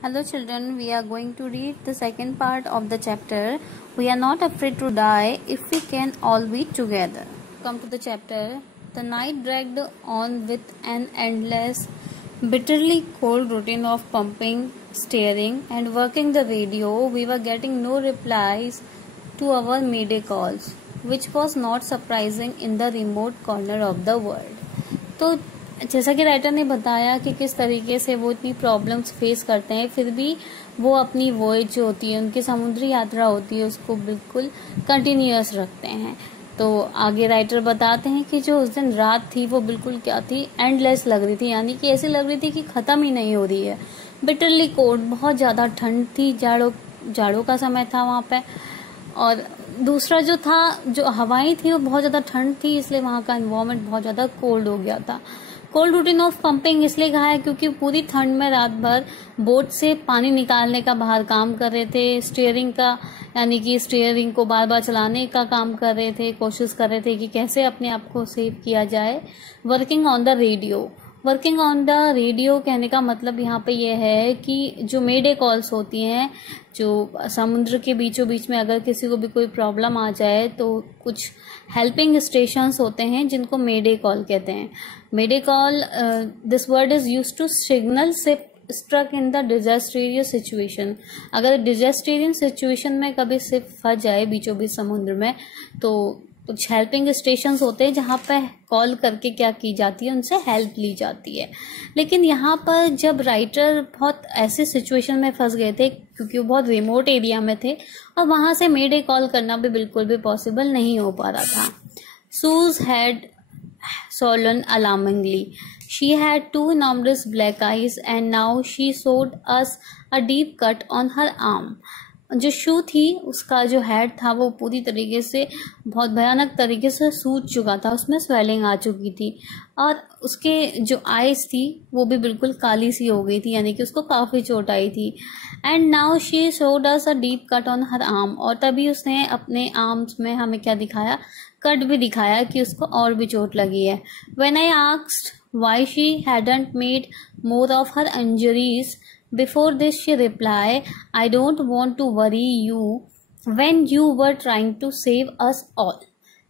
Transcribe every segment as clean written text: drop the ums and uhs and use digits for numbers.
Hello children, we are going to read the second part of the chapter. We are not afraid to die if we can all be together. Come to the chapter. The night dragged on with an endless, bitterly cold routine of pumping, steering and working the radio. We were getting no replies to our mayday calls, which was not surprising in the remote corner of the world. तो जैसा कि writer ने बताया कि किस तरीके से वो इतनी प्रॉब्लम्स फेस करते हैं, फिर भी वो अपनी वॉयज जो होती है, उनकी समुद्री यात्रा होती है, उसको बिल्कुल कंटिन्यूअस रखते हैं। तो आगे राइटर बताते हैं कि जो उस दिन रात थी वो बिल्कुल क्या थी, एंडलेस लग रही थी, यानी कि ऐसी लग रही थी कि खत्म ही नहीं हो रही है। बिटरली कोल्ड, बहुत ज्यादा ठंड थी, जाड़ों का समय था वहां पे। और दूसरा जो था, जो हवाएं थी वो बहुत ज्यादा ठंड थी, इसलिए वहां का एनवायरनमेंट बहुत ज्यादा कोल्ड हो गया था। कोल्ड रूटीन ऑफ पंपिंग इसलिए कहा है क्योंकि पूरी ठंड में रात भर बोट से पानी निकालने का बाहर काम कर रहे थे। स्टीयरिंग का, यानी कि स्टीयरिंग को बार बार चलाने का काम कर रहे थे, कोशिश कर रहे थे कि कैसे अपने आप को सेव किया जाए। Working on the radio, working on the radio कहने का मतलब यहाँ पे ये है कि जो मेडे कॉल्स होती हैं, जो समुद्र के बीचों बीच में अगर किसी को भी कोई प्रॉब्लम आ जाए तो कुछ हेल्पिंग स्टेशंस होते हैं जिनको मेडे कॉल कहते हैं। Mayday call, this word is used to signal ship struck in the disastrous situation. अगर डिजास्टेरियन सिचुएशन में कभी शिप फंस जाए बीचों बीच समुद्र में, तो कुछ हेल्पिंग स्टेशंस होते हैं जहाँ पे कॉल करके क्या की जाती है, उनसे हेल्प ली जाती है। लेकिन यहाँ पर जब राइटर बहुत ऐसे सिचुएशन में फंस गए थे क्योंकि वो बहुत रिमोट एरिया में थे और वहां से मेडे कॉल करना भी बिल्कुल भी पॉसिबल नहीं हो पा रहा था। सूज had swollen alarmingly. She had two enormous black eyes and now she showed us a deep cut on her arm. जो शू थी, उसका जो हेड था वो पूरी तरीके से, बहुत भयानक तरीके से सूज चुका था, उसमें स्वेलिंग आ चुकी थी और उसके जो आईज थी वो भी बिल्कुल काली सी हो गई थी, यानी कि उसको काफी चोट आई थी। And now she showed us a deep cut on her arm, और तभी उसने अपने आर्म्स में हमें क्या दिखाया, कट भी दिखाया कि उसको और भी चोट लगी है। When I asked why she hadn't made more of her injuries, before this she replied, I don't want to worry you when you were trying to save us all.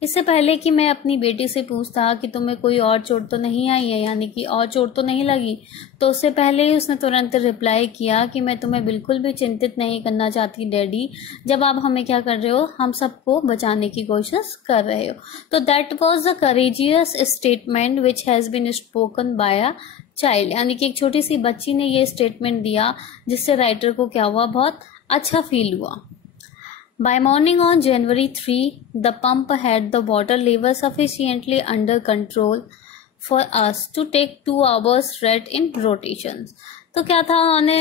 इससे पहले कि मैं अपनी बेटी से पूछता कि तुम्हें कोई और चोट तो नहीं आई है, यानी कि और चोट तो नहीं लगी, तो उससे पहले ही उसने तुरंत रिप्लाई किया कि मैं तुम्हें बिल्कुल भी चिंतित नहीं करना चाहती डैडी, जब आप हमें क्या कर रहे हो, हम सबको बचाने की कोशिश कर रहे हो। तो that was a courageous statement which has been spoken by a child, यानी कि एक छोटी सी बच्ची ने ये स्टेटमेंट दिया जिससे राइटर को क्या हुआ, बहुत अच्छा फील हुआ। By morning on January 3, the pump had the water level sufficiently under control for us to take 2 hours rest in rotations. तो क्या था, उन्होंने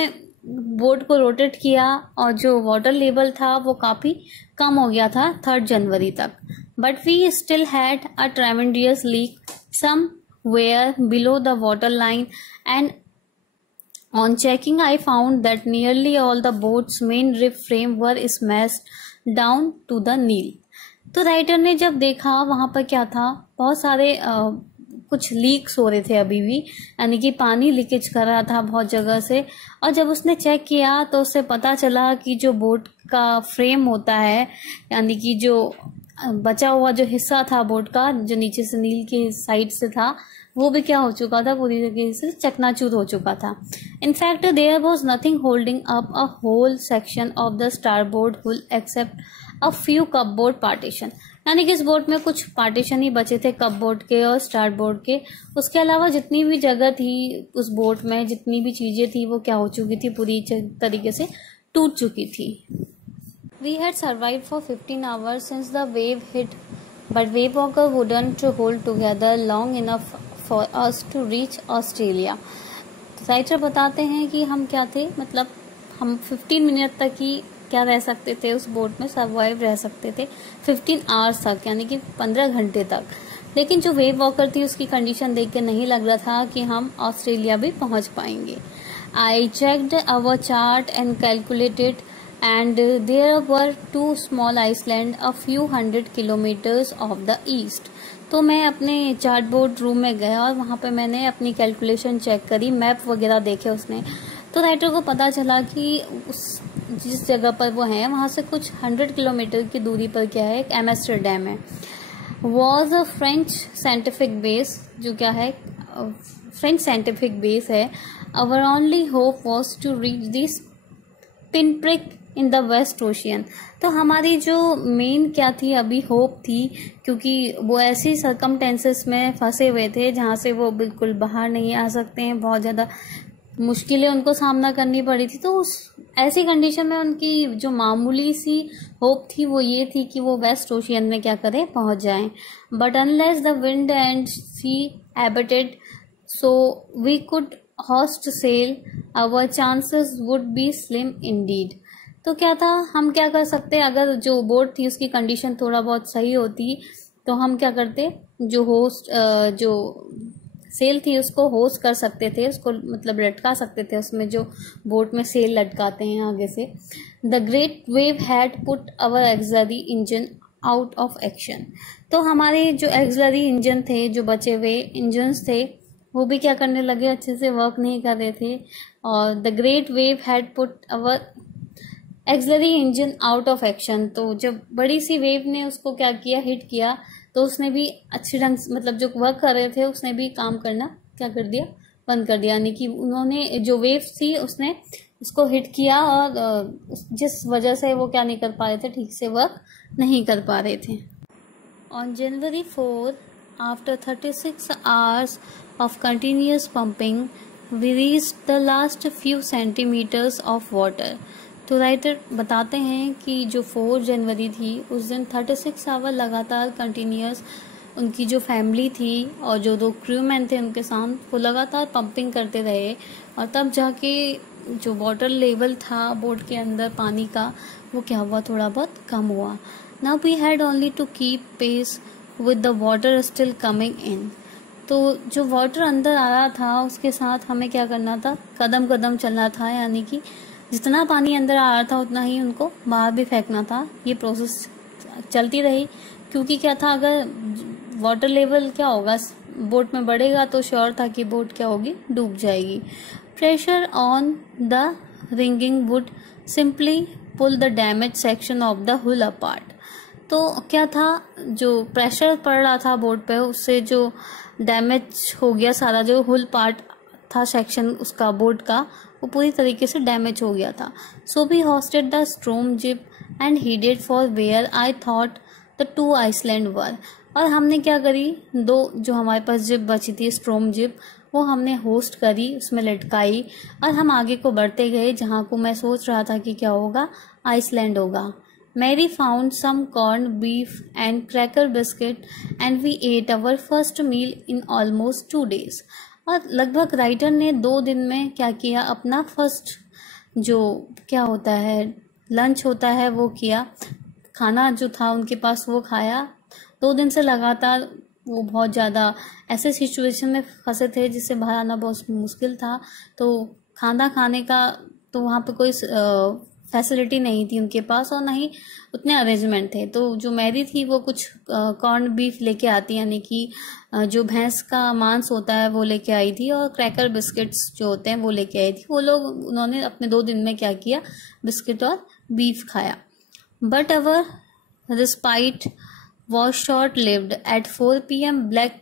बोट को रोटेट किया और जो वाटर लेवल था वो काफी कम हो गया था 3 जनवरी तक। But we still had a tremendous leak somewhere below the water line, and on checking I found that nearly all the boat's main rib frame were smashed down to the Nile. तो writer ने जब देखा वहां पर क्या था, बहुत सारे कुछ लीक्स हो रहे थे अभी भी, यानी कि पानी लीकेज कर रहा था बहुत जगह से। और जब उसने चेक किया तो उससे पता चला कि जो बोट का फ्रेम होता है, यानी कि जो बचा हुआ जो हिस्सा था बोट का, जो नीचे से नील के साइड से था, वो भी क्या हो चुका था, पूरी तरीके से चकनाचूर हो चुका था। In fact there was nothing holding up a whole section of the starboard hull except a few cupboard partition, यानी कि इस बोट में कुछ पार्टीशन ही बचे थे कपबोर्ड के और स्टारबोर्ड के। उसके अलावा जितनी भी जगह थी उस बोट में, जितनी भी चीजें थी वो क्या हो चुकी थी, पूरी तरीके से टूट चुकी थी। We had survived for 15 hours since the wave hit, but wave walker wouldn't hold together long enough for us to reach Australia. Writer बताते हैं कि हम क्या थे, मतलब हम 15 मिनट तक ही क्या रह सकते थे उस बोट में, सर्वाइव रह सकते थे 15 आवर्स तक, यानी कि 15 घंटे तक। लेकिन जो वेव वॉकर थी उसकी कंडीशन देख के नहीं लग रहा था कि हम ऑस्ट्रेलिया भी पहुंच पाएंगे। I checked our chart and calculated and there were 2 small island a few hundred kilometers of the east. तो मैं अपने चार्ट बोर्ड रूम में गया और वहां पे मैंने अपनी कैलकुलेशन चेक करी, मैप वगैरह देखे उसने, तो राइटर को पता चला कि उस जिस जगह पर वो हैं वहाँ से कुछ 100 किलोमीटर की दूरी पर क्या है, एक एम्स्टर्डम है। Was a French scientific base, जो क्या है फ्रेंच साइंटिफिक बेस है। Our only hope was to reach this pinprick in the west ocean. तो हमारी जो मेन क्या थी अभी होप थी, क्योंकि वो ऐसी सरकमटेंसेस में फंसे हुए थे जहाँ से वो बिल्कुल बाहर नहीं आ सकते हैं, बहुत ज़्यादा मुश्किलें उनको सामना करनी पड़ी थी। तो उस ऐसी कंडीशन में उनकी जो मामूली सी होप थी वो ये थी कि वो वेस्ट ओशियन में क्या करें, पहुंच जाएं। But unless the wind and sea abated so we could hoist sail our chances would be slim indeed. तो क्या था, हम क्या कर सकते, अगर जो बोट थी उसकी कंडीशन थोड़ा बहुत सही होती तो हम क्या करते, जो होस्ट जो सेल थी उसको होस्ट कर सकते थे, उसको मतलब लटका सकते थे, उसमें जो बोट में सेल लटकाते हैं आगे से। The great wave had put our axillary engine out of action. तो हमारे जो एक्सिलरी इंजन थे, जो बचे हुए इंजन्स थे, वो भी क्या करने लगे, अच्छे से वर्क नहीं कर रहे थे। और the great wave had put our axillary engine out of action. तो जब बड़ी सी वेव ने उसको क्या किया, हिट किया, तो उसने भी अच्छे ढंग से मतलब जो वर्क कर रहे थे उसने भी काम करना क्या कर दिया, बंद कर दिया। यानी कि उन्होंने जो वेव थी उसने उसको हिट किया और जिस वजह से वो क्या नहीं कर पा रहे थे, ठीक से वर्क नहीं कर पा रहे थे। On January 4 after 36 hours of continuous pumping we reached the last few centimetres of water. तो राइटर बताते हैं कि जो 4 जनवरी थी उस दिन 36 आवर लगातार कंटिन्यूस उनकी जो फैमिली थी और जो 2 क्रू मैन थे उनके साथ, वो लगातार पंपिंग करते रहे और तब जाके जो वाटर लेवल था बोट के अंदर पानी का, वो क्या हुआ, थोड़ा बहुत कम हुआ। Now we had only to keep pace with the water still coming in. तो जो वाटर अंदर आ रहा था उसके साथ हमें क्या करना था, कदम कदम चलना था। यानी कि जितना पानी अंदर आ रहा था उतना ही उनको बाहर भी फेंकना था। ये प्रोसेस चलती रही, क्योंकि क्या था, अगर वाटर लेवल क्या होगा बोट में बढ़ेगा तो श्योर था कि बोट क्या होगी, डूब जाएगी। Pressure on the ringing wood simply pull the damage section of the hull apart. तो क्या था, जो प्रेशर पड़ रहा था बोट पे उससे जो डैमेज हो गया, सारा जो हुल पार्ट था सेक्शन उसका बोट का, वो पूरी तरीके से डैमेज हो गया था। So we hoisted the storm jib and headed for where I thought the 2 island were. और हमने क्या करी, 2 जो हमारे पास जिप बची थी, स्ट्रोम जिप, वो हमने होस्ट करी, उसमें लटकाई और हम आगे को बढ़ते गए जहाँ को मैं सोच रहा था कि क्या होगा, आइसलैंड होगा। Mary found some corn beef and cracker biscuit and we ate our first meal in almost 2 days। और लगभग राइटर ने 2 दिन में क्या किया, अपना फर्स्ट जो क्या होता है लंच होता है वो किया, खाना जो था उनके पास वो खाया। 2 दिन से लगातार वो बहुत ज़्यादा ऐसे सिचुएशन में फंसे थे जिससे बाहर आना बहुत मुश्किल था। तो खाना खाने का तो वहाँ पे कोई फैसिलिटी नहीं थी उनके पास और ना ही उतने अरेंजमेंट थे। तो जो मैरी थी वो कुछ कॉर्न बीफ लेके आती, यानी कि जो भैंस का मांस होता है वो लेके आई थी, और क्रैकर बिस्किट्स जो होते हैं वो लेके आई थी। वो लोग उन्होंने अपने 2 दिन में क्या किया, बिस्किट और बीफ खाया। But our respite was short-lived. At 4 p.m. black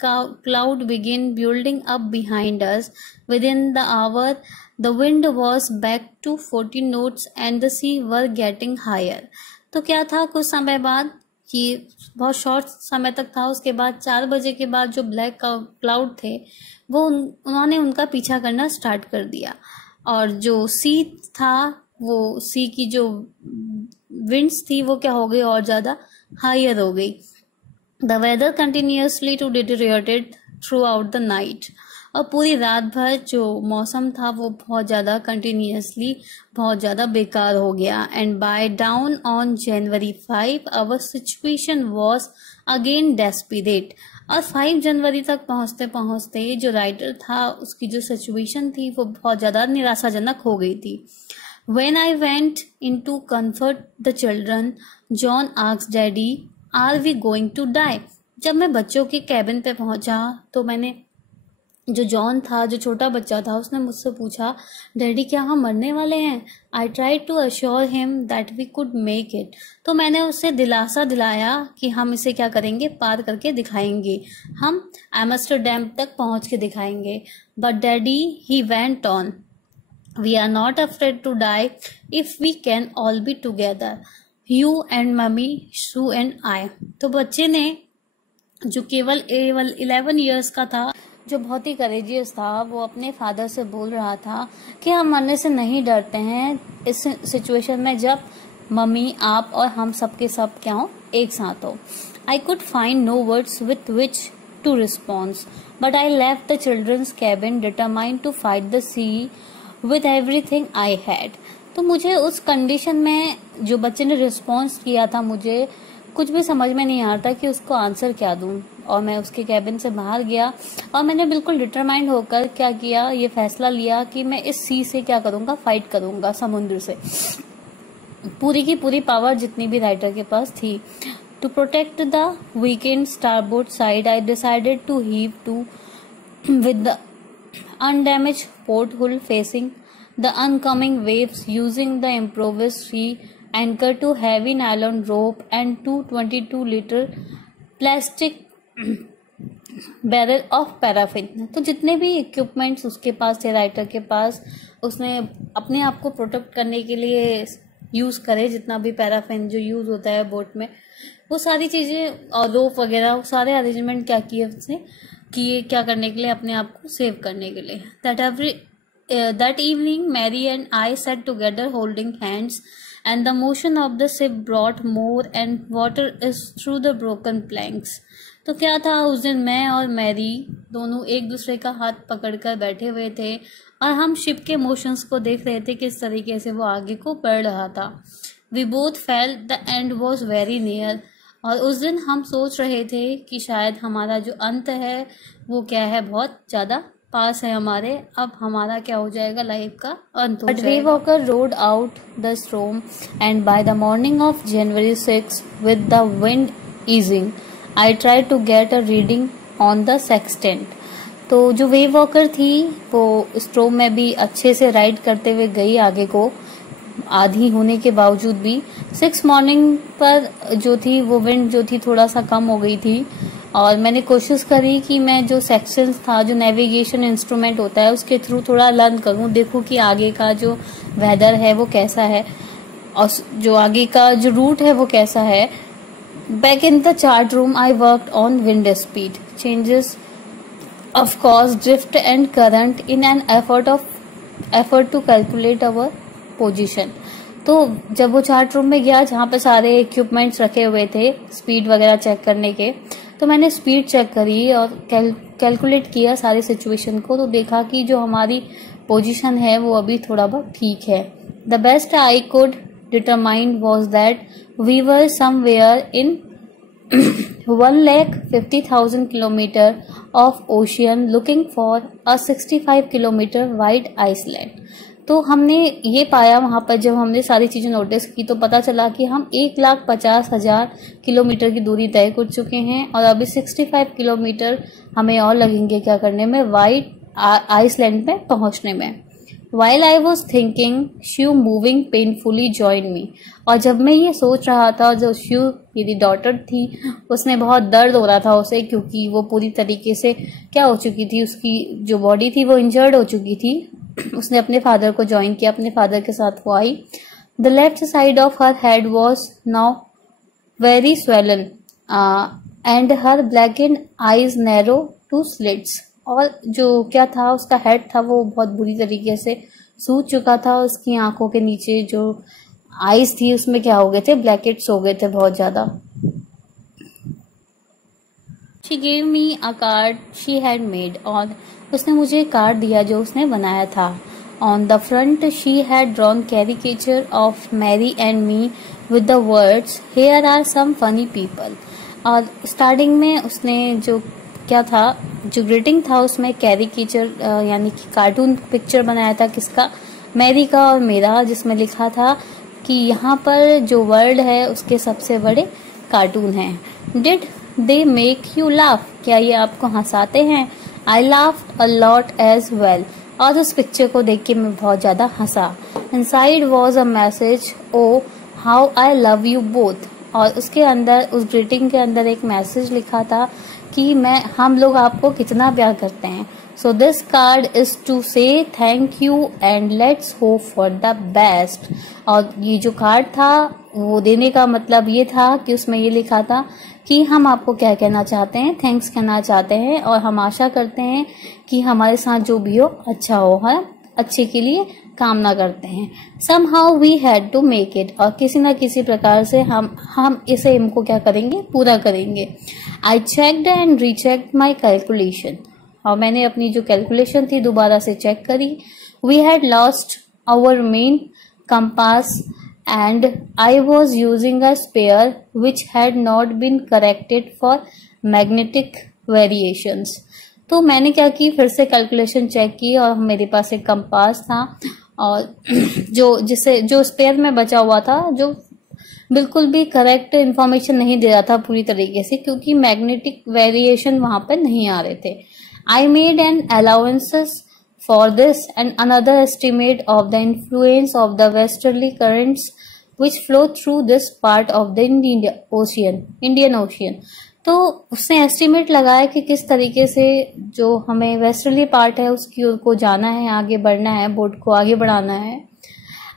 cloud began building up behind us. Within the hour, the wind was back to 40 knots and the sea were getting higher. तो क्या था, कुछ समय बाद, ये बहुत शॉर्ट समय तक था, उसके बाद 4 बजे के बाद जो ब्लैक क्लाउड थे वो उन्होंने उनका पीछा करना स्टार्ट कर दिया। और जो सी था, वो सी की जो विंड्स थी वो क्या हो गई, और ज़्यादा हायर हो गई। The weather continuously to deteriorated throughout the night। और पूरी रात भर जो मौसम था वो बहुत ज़्यादा कंटिन्यूसली बहुत ज़्यादा बेकार हो गया। And by down on January 5 our situation was again desperate. और 5 जनवरी तक पहुँचते पहुँचते जो राइटर था उसकी जो सिचुएशन थी वो बहुत ज़्यादा निराशाजनक हो गई थी। When I went in to comfort the children, John asked Daddy, Are we going to die? जब मैं बच्चों के कैबिन पे पहुंचा तो मैंने जो जॉन था, जो छोटा बच्चा था, उसने मुझसे पूछा, डैडी क्या हम मरने वाले हैं? I tried to assure him that we could make it. तो मैंने उससे दिलासा दिलाया कि हम इसे क्या करेंगे, पार करके दिखाएंगे, हम एम्स्टर्डम तक पहुंच के दिखाएंगे। But daddy, he went on, we are not afraid to die if we can all be together, you and mummy, Sue and I. तो बच्चे ने, जो केवल 11 ईयर्स का था, जो बहुत ही करेजियस था, वो अपने फादर से बोल रहा था कि हम मरने से नहीं डरते हैं इस सिचुएशन में जब मम्मी, आप और हम सब के सब क्या हो, एक साथ हो। I could find no words with which to response, but I left the children's cabin determined to fight the sea with everything I had. तो मुझे उस कंडीशन में जो बच्चे ने रिस्पॉन्स किया था, मुझे कुछ भी समझ में नहीं आ रहा कि उसको आंसर क्या दूं। और मैं उसके कैबिन से बाहर गया और मैंने बिल्कुल डिटरमाइंड होकर क्या किया, ये फैसला लिया कि मैं इस सी से क्या करूंगा, फाइट करूंगा, समुद्र से। पूरी की पूरी पावर जितनी भी राइटर के पास थी। To protect the weakened starboard side, I decided to heave to with the undamaged porthole facing the oncoming waves, using the improvised sea anchor to heavy nylon rope and 222-liter plastic barrel of paraffin. तो जितने भी equipments उसके पास थे, writer के पास, उसने अपने आप को प्रोटेक्ट करने के लिए यूज करे, जितना भी पैराफिन जो यूज होता है बोट में, वो सारी चीजें और रोप वगैरह, वो सारे अरेंजमेंट क्या किए उसने, किए क्या करने के लिए, अपने आप को सेव करने के लिए। That evening Mary and I sat together holding hands, and the motion of the ship brought more and water is through the broken planks। तो क्या था, उस दिन मैं और मैरी दोनों एक दूसरे का हाथ पकड़कर बैठे हुए थे और हम शिप के मोशंस को देख रहे थे, किस तरीके से वो आगे को बढ़ रहा था। We both felt the end was very near। और उस दिन हम सोच रहे थे कि शायद हमारा जो अंत है वो क्या है, बहुत ज्यादा पास है हमारे, अब हमारा क्या हो जाएगा, लाइफ का अंत हो जाएगा। But Waywalker rode out the storm, and by the morning of January 6, with the wind easing, I tried to get a reading on the sextant। तो जो वेव वॉकर थी वो स्ट्रोम में भी अच्छे से राइड करते हुए गई आगे को, आधी होने के बावजूद भी। 6 मॉर्निंग पर जो थी वो विंड जो थी थोड़ा सा कम हो गई थी, और मैंने कोशिश करी कि मैं जो सेक्शंस था, जो नेविगेशन इंस्ट्रूमेंट होता है, उसके थ्रू थोड़ा लर्न करूं, देखूं कि आगे का जो वेदर है वो कैसा है और जो आगे का जो रूट है वो कैसा है। Back in the chart room I worked on wind speed changes, of course drift and current in an effort to calculate our position. तो जब वो चार्ट रूम में गया जहाँ पे सारे इक्विपमेंट्स रखे हुए थे स्पीड वगैरह चेक करने के, तो मैंने स्पीड चेक करी और कैलकुलेट किया सारी सिचुएशन को, तो देखा कि जो हमारी पोजीशन है वो अभी थोड़ा बहुत ठीक है। The best I could determine was that we were somewhere in 1,50,000 kilometre of ocean looking for a 65 kilometre wide island. तो हमने ये पाया वहां पर, जब हमने सारी चीजें नोटिस की तो पता चला कि हम 1,50,000 किलोमीटर की दूरी तय कर चुके हैं और अभी 65 किलोमीटर हमें और लगेंगे क्या करने में, वाइट आइसलैंड में पहुंचने में। While I was thinking, Shu moving painfully joined me। और जब मैं ये सोच रहा था, जो शू मेरी डॉटर थी, उसने बहुत दर्द हो रहा था उसे, क्योंकि वो पूरी तरीके से क्या हो चुकी थी, उसकी जो बॉडी थी वो इंजर्ड हो चुकी थी। उसने अपने फादर को ज्वाइन किया, अपने फादर के साथ वो आई। The left side of her head was now very swollen and her blackened eyes narrow to slits. और जो क्या था, उसका हेड था वो बहुत बुरी तरीके से सूज चुका था, उसकी आंखों के नीचे जो आईज थी उसमें क्या हो गए थे, ब्लैकेट्स हो गए थे बहुत ज्यादा। She gave me a card she had made, और उसने मुझे कार्ड दिया जो उसने बनाया था। On the front she had drawn caricature of Mary and me with the words here are some funny people। और स्टार्टिंग में उसने जो क्या था, जो ग्रीटिंग था उसमें कैरिकेचर यानी कि कार्टून पिक्चर बनाया था, किसका, मैरी का और मेरा, जिसमें लिखा था कि यहाँ पर जो वर्ल्ड है उसके सबसे बड़े कार्टून हैं। Did they make you laugh, क्या ये आपको हंसाते हैं? I laughed a lot as well. और उस पिक्चर को देख के मैं बहुत ज्यादा हंसा. Inside was a message, oh how I love you both. और उसके अंदर, उस ग्रीटिंग के अंदर एक मैसेज लिखा था कि हम लोग आपको कितना प्यार करते हैं. So this card is to say thank you and let's hope for the best. और ये जो कार्ड था वो देने का मतलब ये था कि उसमें ये लिखा था कि हम आपको क्या कहना चाहते हैं, थैंक्स कहना चाहते हैं और हम आशा करते हैं कि हमारे साथ जो भी हो अच्छा हो, है अच्छे के लिए कामना करते हैं. Somehow we had to make it. और किसी ना किसी प्रकार से हम इस एम को क्या करेंगे, पूरा करेंगे. I checked and rechecked my calculation. और मैंने अपनी जो कैलकुलेशन थी दोबारा से चेक करी. We had lost our main compass and I was using a spare which had not been corrected for magnetic variations. तो मैंने क्या की, फिर से कैलकुलेशन चेक की और मेरे पास एक कंपास था और जो स्पेयर में बचा हुआ था, जो बिल्कुल भी करेक्ट इंफॉर्मेशन नहीं दे रहा था पूरी तरीके से, क्योंकि मैग्नेटिक वेरिएशन वहां पर नहीं आ रहे थे. I made an allowances for this and another estimate of the influence of the westerly currents which flow through this part of the Indian Ocean. तो उसने एस्टिमेट लगाया कि किस तरीके से जो हमें वेस्टर्ली पार्ट है उसकी ओर को जाना है, आगे बढ़ना है, बोट को आगे बढ़ाना है.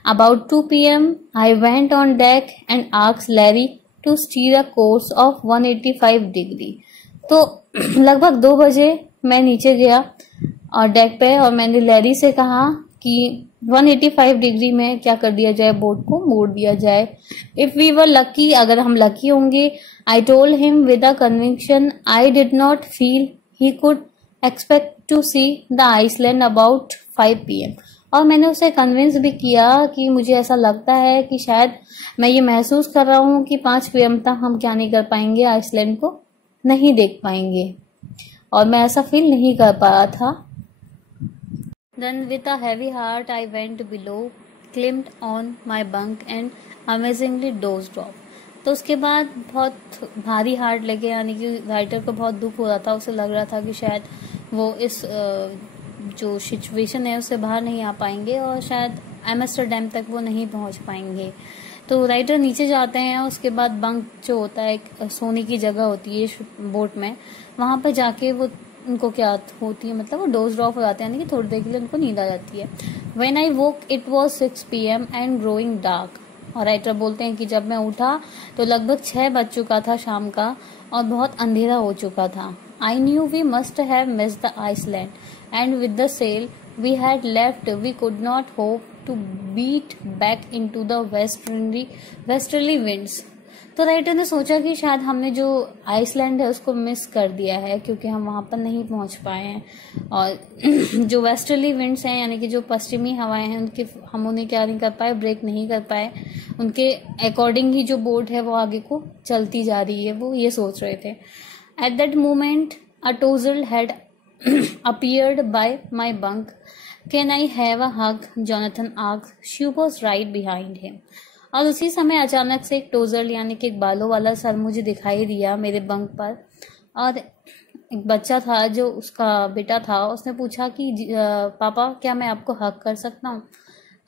About 2 p.m. I went on deck and asked Larry to steer a course of 185 degree. तो लगभग 2 बजे मैं नीचे गया और डेक पे, और मैंने लैरी से कहा कि 185 डिग्री में क्या कर दिया जाए, बोट को मोड़ दिया जाए. इफ वी वर लकी, अगर हम लकी होंगे. I told him with a conviction I did not feel he could expect to see the island about 5 p.m. और मैंने उसे कन्विंस भी किया कि मुझे ऐसा लगता है कि शायद मैं ये महसूस कर रहा हूँ कि 5 p.m. तक हम क्या नहीं कर पाएंगे, आइसलैंड को नहीं देख पाएंगे, और मैं ऐसा फील नहीं कर पा रहा था. Then with a heavy heart I went below, climbed on my bunk and amazingly dozed off. तो उसके बाद बहुत भारी हार्ट लेके, यानी कि राइटर को बहुत दुख हो रहा था. उसे लग रहा था कि शायद वो इस जो सिचुएशन है उससे बाहर नहीं आ पाएंगे और शायद एम्स्टर्डम तक वो नहीं पहुंच पाएंगे. तो राइटर नीचे जाते हैं. उसके बाद बंक जो होता है, एक सोने की जगह होती है बोट में, वहां पर जाके वो उनको क्या होती है, मतलब वो डोज ऑफ हो जाते हैं, यानी कि थोड़ी देर के लिए उनको नींद आ जाती है. When I woke it was 6 p.m. And growing dark. और राइटर बोलते हैं कि जब मैं उठा तो लगभग 6 बज चुका था शाम का और बहुत अंधेरा हो चुका था. I knew we must have missed the island and with the sail we had left we could not hope to beat back into the westerly winds. तो राइटर ने सोचा कि शायद हमने जो आइसलैंड है उसको मिस कर दिया है, क्योंकि हम वहां पर नहीं पहुंच पाए हैं. और जो वेस्टर्ली विंड्स हैं, यानी कि जो पश्चिमी हवाएं हैं, हम उन्हें क्या नहीं कर पाए, ब्रेक नहीं कर पाए. उनके अकॉर्डिंग ही जो बोट है वो आगे को चलती जा रही है, वो ये सोच रहे थे. At that moment a tousled head appeared by my bunk. Can I have a hug? Jonathan asked. She was right behind him. और उसी समय अचानक से एक टोजल, यानी कि एक बालों वाला सर मुझे दिखाई दिया मेरे बंक पर, और एक बच्चा था जो उसका बेटा था. उसने पूछा कि पापा क्या मैं आपको हग कर सकता हूँ.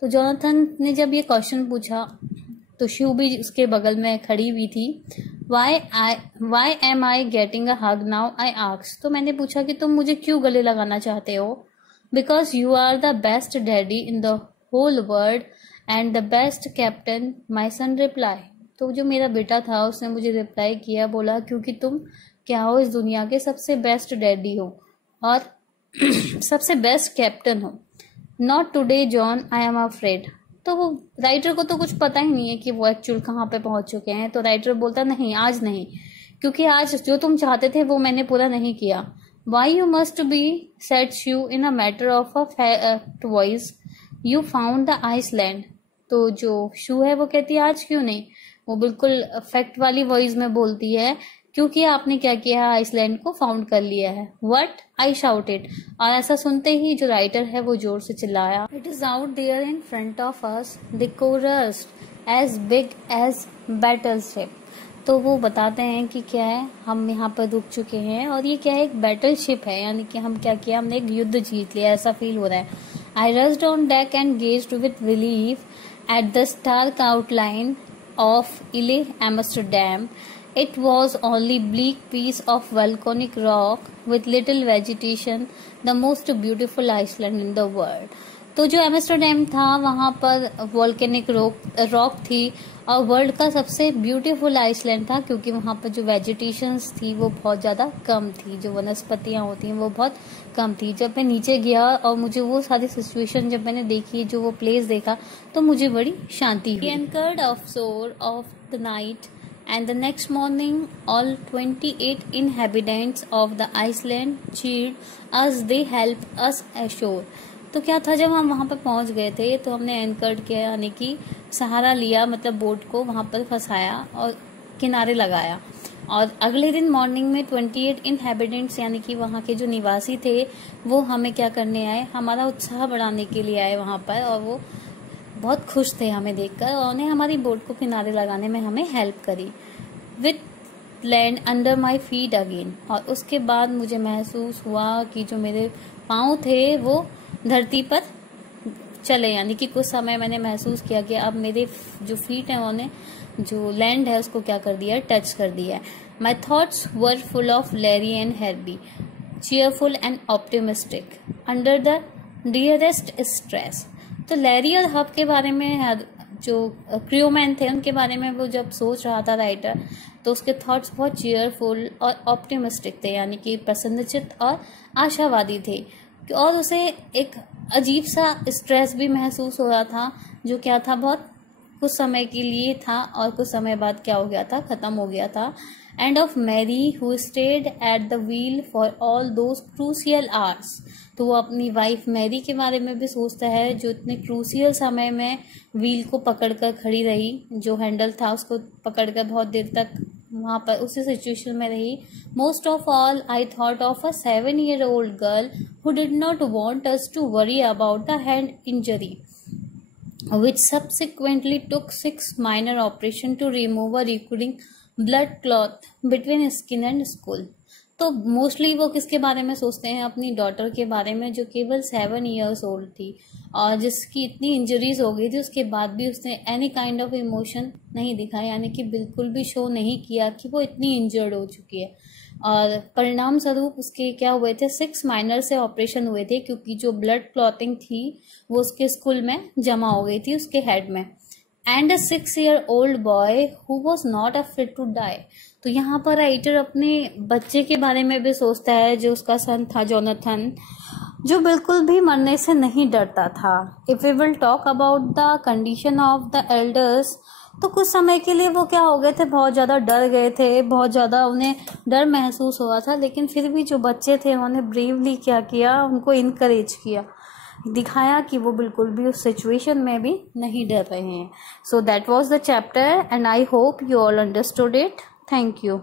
तो जोनाथन ने जब ये क्वेश्चन पूछा तो शिव भी उसके बगल में खड़ी हुई थी. Why am I getting a hug now? I asked. तो मैंने पूछा कि तुम मुझे क्यों गले लगाना चाहते हो. Because you are the best daddy in the whole world and the best captain, my son replied. तो जो मेरा बेटा था उसने मुझे रिप्लाई किया, बोला क्योंकि तुम क्या हो, इस दुनिया के सबसे बेस्ट डैडी हो और सबसे बेस्ट कैप्टन हो. Not today, John. I am afraid. तो वो राइटर को तो कुछ पता ही नहीं है कि वो एक्चुअल कहाँ पे पहुंच चुके हैं. तो राइटर बोलता नहीं, आज नहीं, क्योंकि आज जो तुम चाहते थे वो मैंने पूरा नहीं किया. Why you must be, said Shu in a matter of a fact voice. You found the Iceland. तो जो शू है वो कहती है आज क्यों नहीं. वो बिल्कुल फैक्ट वाली वॉइस में बोलती है, क्योंकि आपने क्या किया है, आइसलैंड को फाउंड कर लिया है. What? I shouted. और ऐसा सुनते ही जो राइटर है वो जोर से चिल्लाया. It is out there in front of us, the chorus as big as battleship. तो वो बताते हैं कि क्या है, हम यहाँ पर रुक चुके हैं और ये क्या है, एक बैटल शिप है, यानी कि हम क्या किया, हमने एक युद्ध जीत लिया, ऐसा फील हो रहा है. I rushed on deck and gazed with relief at the stark outline of Ile Amsterdam. It was only bleak piece of volcanic rock with little vegetation, the most beautiful Iceland in the world. तो जो Amsterdam था वहाँ पर volcanic rock थी और world का सबसे beautiful Iceland था, क्योंकि वहाँ पर जो वेजिटेशंस थी वो बहुत ज़्यादा कम थी, जो वनस्पतियाँ होती हैं वो बहुत कम थी. जब मैं नीचे गया और मुझे वो सारी सिचुएशन जब मैंने देखी, जो वो प्लेस देखा, तो मुझे बड़ी शांति हुई. एंकर्ड ऑफ शोर of the night and the next morning all 28 inhabitants of the Iceland cheered us, they helped us ashore. तो क्या था, जब हम वहाँ पर पहुँच गए थे तो हमने एंकर्ड किया, यानी कि सहारा लिया, मतलब बोट को वहाँ पर फंसाया और किनारे लगाया. और अगले दिन मॉर्निंग में 28 इनहेबिटेंट्स यानी कि वहाँ के जो निवासी थे वो हमें क्या करने आए, हमारा उत्साह बढ़ाने के लिए आए वहाँ पर, और वो बहुत खुश थे हमें देखकर और उन्हें हमारी बोट को किनारे लगाने में हमें हेल्प करी. With land under my feet again. और उसके बाद मुझे महसूस हुआ कि जो मेरे पाँव थे वो धरती पर चले, यानी कि कुछ समय मैंने महसूस किया कि अब मेरे जो फीट हैं उन्होंने जो लैंड है उसको क्या कर दिया है, टच कर दिया है. My thoughts were full of Larry and Herbie, cheerful and optimistic under the dearest stress. तो लैरी और हब के बारे में, जो क्रूमैन थे उनके बारे में वो जब सोच रहा था राइटर, तो उसके थॉट्स बहुत चीयरफुल और ऑप्टिमिस्टिक थे, यानी कि प्रसन्नचित्त और आशावादी थे. और उसे एक अजीब सा स्ट्रेस भी महसूस हो रहा था, जो क्या था, बहुत कुछ समय के लिए था और कुछ समय बाद क्या हो गया था, खत्म हो गया था. And of Mary who stayed at the wheel for all those crucial hours. तो वो अपनी वाइफ मैरी के बारे में भी सोचता है, जो इतने क्रूशियल समय में व्हील को पकड़कर खड़ी रही, जो हैंडल था उसको पकड़कर बहुत देर तक वहाँ पर उसी सिचुएशन में रही. Most of all I thought of a 7-year-old girl who did not want us to worry about the hand injury, which subsequently took 6 minor operations to remove a recurring blood clot between skin and skull. तो mostly वो किसके बारे में सोचते हैं, अपनी daughter के बारे में, जो केवल 7 years old थी और जिसकी इतनी इंजरीज हो गई थी, उसके बाद भी उसने एनी काइंड ऑफ इमोशन नहीं दिखाया, यानी कि बिल्कुल भी शो नहीं किया कि वो इतनी इंजर्ड हो चुकी है. और परिणाम स्वरूप उसके क्या हुए थे, 6 माइनर से ऑपरेशन हुए थे, क्योंकि जो ब्लड क्लॉटिंग थी वो उसके स्कुल में जमा हो गई थी, उसके हेड में. And a 6-year-old boy who was not afraid to die. तो यहाँ पर राइटर अपने बच्चे के बारे में भी सोचता है, जो उसका सन था जोनाथन, जो बिल्कुल भी मरने से नहीं डरता था. If we will talk about the condition of the elders, तो कुछ समय के लिए वो क्या हो गए थे, बहुत ज़्यादा डर गए थे, बहुत ज़्यादा उन्हें डर महसूस हो रहा था. लेकिन फिर भी जो बच्चे थे उन्होंने ब्रेवली क्या किया, उनको इनकरेज किया, दिखाया कि वो बिल्कुल भी उस सिचुएशन में भी नहीं डर रहे हैं. So that was the chapter and I hope you all understood it. Thank you.